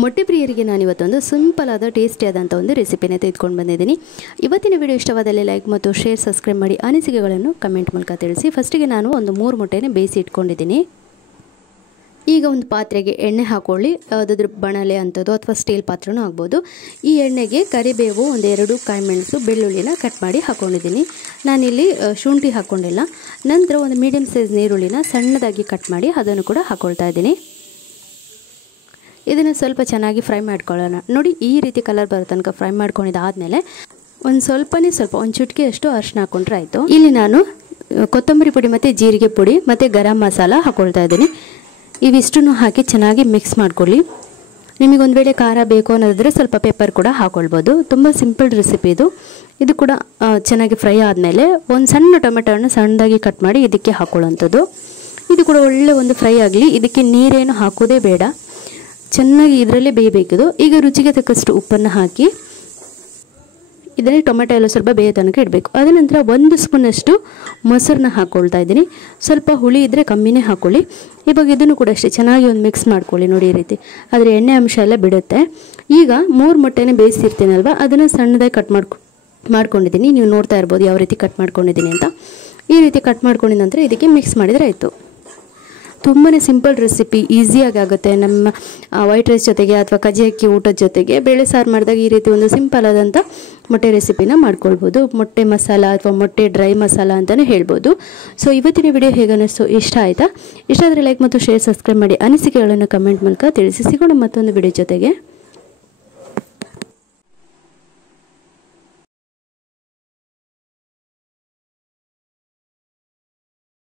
ಮೊಟ್ಟೆ ಪ್ರಿಯರಿಗೆ ನಾನು ಇವತ್ತೊಂದು ಸಿಂಪಲ್ ಆದ ಟೇಸ್ಟಿ ಆದಂಥ ಒಂದು ರೆಸಿಪಿನ ತೆಗೆದುಕೊಂಡು ಬಂದಿದ್ದೀನಿ. ಇವತ್ತಿನ ವಿಡಿಯೋ ಇಷ್ಟವಾದಲ್ಲಿ ಲೈಕ್ ಮತ್ತು ಶೇರ್, ಸಬ್ಸ್ಕ್ರೈಬ್ ಮಾಡಿ. ಅನಿಸಿಕೆಗಳನ್ನು ಕಮೆಂಟ್ ಮೂಲಕ ತಿಳಿಸಿ. ಫಸ್ಟಿಗೆ ನಾನು ಒಂದು 3 ಮೊಟ್ಟೆನ ಬೇಯಿಸಿ ಇಟ್ಕೊಂಡಿದ್ದೀನಿ. ಈಗ ಒಂದು ಪಾತ್ರೆಗೆ ಎಣ್ಣೆ ಹಾಕೊಳ್ಳಿ. ಯಾವುದಾದ್ರೂ ಬಣಲೆ ಅಂಥದ್ದು ಅಥವಾ ಸ್ಟೀಲ್ ಪಾತ್ರನೂ ಆಗ್ಬೋದು. ಈ ಎಣ್ಣೆಗೆ ಕರಿಬೇವು, ಒಂದು 2 ಕಾಯಿ ಮೆಣಸು, ಬೆಳ್ಳುಳ್ಳಿನ ಕಟ್ ಮಾಡಿ ಹಾಕ್ಕೊಂಡಿದ್ದೀನಿ. ನಾನಿಲ್ಲಿ ಶುಂಠಿ ಹಾಕ್ಕೊಂಡಿಲ್ಲ. ನಂತರ ಒಂದು ಮೀಡಿಯಮ್ ಸೈಜ್ ನೀರುಳ್ಳಿನ ಸಣ್ಣದಾಗಿ ಕಟ್ ಮಾಡಿ ಅದನ್ನು ಕೂಡ ಹಾಕ್ಕೊಳ್ತಾ ಇದ್ದೀನಿ. ಇದನ್ನು ಸ್ವಲ್ಪ ಚೆನ್ನಾಗಿ ಫ್ರೈ ಮಾಡ್ಕೊಳ್ಳೋಣ. ನೋಡಿ, ಈ ರೀತಿ ಕಲರ್ ಬರೋ ತನಕ ಫ್ರೈ ಮಾಡ್ಕೊಂಡಿದ್ದಾದಮೇಲೆ ಒಂದು ಚುಟ್ಕಿಯಷ್ಟು ಅರಿಶಿನ ಹಾಕ್ಕೊಂಡ್ರೆ ಆಯಿತು. ಇಲ್ಲಿ ನಾನು ಕೊತ್ತಂಬರಿ ಪುಡಿ ಮತ್ತು ಜೀರಿಗೆ ಪುಡಿ ಮತ್ತು ಗರಂ ಮಸಾಲ ಹಾಕ್ಕೊಳ್ತಾ ಇದ್ದೀನಿ. ಇವಿಷ್ಟನ್ನು ಹಾಕಿ ಚೆನ್ನಾಗಿ ಮಿಕ್ಸ್ ಮಾಡ್ಕೊಳ್ಳಿ. ನಿಮಗೊಂದು ವೇಳೆ ಖಾರ ಬೇಕು ಅನ್ನೋದಾದರೆ ಸ್ವಲ್ಪ ಪೆಪ್ಪರ್ ಕೂಡ ಹಾಕ್ಕೊಳ್ಬೋದು. ತುಂಬ ಸಿಂಪಲ್ ರೆಸಿಪಿ ಇದು. ಇದು ಕೂಡ ಚೆನ್ನಾಗಿ ಫ್ರೈ ಆದಮೇಲೆ ಒಂದು ಸಣ್ಣ ಟೊಮೆಟೊವನ್ನು ಸಣ್ಣದಾಗಿ ಕಟ್ ಮಾಡಿ ಇದಕ್ಕೆ ಹಾಕ್ಕೊಳ್ಳೋವಂಥದ್ದು. ಇದು ಕೂಡ ಒಳ್ಳೆ ಒಂದು ಫ್ರೈ ಆಗಲಿ. ಇದಕ್ಕೆ ನೀರೇನು ಹಾಕೋದೇ ಬೇಡ, ಚೆನ್ನಾಗಿ ಇದರಲ್ಲೇ ಬೇಯಬೇಕಿದು. ಈಗ ರುಚಿಗೆ ತಕ್ಕಷ್ಟು ಉಪ್ಪನ್ನು ಹಾಕಿ ಇದರಲ್ಲಿ ಟೊಮೆಟೊ ಎಲ್ಲ ಸ್ವಲ್ಪ ಬೇಯೋ ತನಕ ಇಡಬೇಕು. ಅದ ನಂತರ 1 ಸ್ಪೂನಷ್ಟು ಮೊಸರನ್ನ ಹಾಕ್ಕೊಳ್ತಾ ಇದ್ದೀನಿ. ಸ್ವಲ್ಪ ಹುಳಿ ಇದ್ದರೆ ಕಮ್ಮಿನೇ ಹಾಕ್ಕೊಳ್ಳಿ. ಇವಾಗ ಇದನ್ನು ಕೂಡ ಅಷ್ಟೇ ಚೆನ್ನಾಗಿ ಒಂದು ಮಿಕ್ಸ್ ಮಾಡ್ಕೊಳ್ಳಿ. ನೋಡಿ, ಈ ರೀತಿ ಆದರೆ ಎಣ್ಣೆ ಅಂಶ ಎಲ್ಲ ಬಿಡುತ್ತೆ. ಈಗ 3 ಮೊಟ್ಟೆನೇ ಬೇಯಿಸಿರ್ತೀನಲ್ವ, ಅದನ್ನು ಸಣ್ಣದಾಗಿ ಕಟ್ ಮಾಡ್ಕೊಂಡಿದ್ದೀನಿ. ನೀವು ನೋಡ್ತಾ ಇರ್ಬೋದು ಯಾವ ರೀತಿ ಕಟ್ ಮಾಡ್ಕೊಂಡಿದ್ದೀನಿ ಅಂತ. ಈ ರೀತಿ ಕಟ್ ಮಾಡ್ಕೊಂಡಿದ ನಂತರ ಇದಕ್ಕೆ ಮಿಕ್ಸ್ ಮಾಡಿದರೆ ಆಯಿತು. ತುಂಬಾ ಸಿಂಪಲ್ ರೆಸಿಪಿ, ಈಸಿಯಾಗಿ ಆಗುತ್ತೆ. ನಮ್ಮ ವೈಟ್ ರೈಸ್ ಜೊತೆಗೆ ಅಥವಾ ಕಜಿ ಅಕ್ಕಿ ಊಟದ ಜೊತೆಗೆ ಬೇಳೆ ಸಾರು ಮಾಡಿದಾಗ ಈ ರೀತಿ ಒಂದು ಸಿಂಪಲ್ ಆದಂಥ ಮೊಟ್ಟೆ ರೆಸಿಪಿನ ಮಾಡ್ಕೊಳ್ಬೋದು. ಮೊಟ್ಟೆ ಮಸಾಲ ಅಥವಾ ಮೊಟ್ಟೆ ಡ್ರೈ ಮಸಾಲ ಅಂತಲೇ ಹೇಳ್ಬೋದು. ಸೊ ಇವತ್ತಿನ ವಿಡಿಯೋ ಹೇಗೆ ಅನ್ನಿಸ್ತು, ಇಷ್ಟ ಆಯಿತಾ? ಇಷ್ಟ ಆದರೆ ಲೈಕ್ ಮತ್ತು ಶೇರ್, ಸಬ್ಸ್ಕ್ರೈಬ್ ಮಾಡಿ. ಅನಿಸಿಕೆಗಳನ್ನು ಕಮೆಂಟ್ ಮೂಲಕ ತಿಳಿಸಿ. ಸಿಗೋಣ ಮತ್ತೊಂದು ವಿಡಿಯೋ ಜೊತೆಗೆ.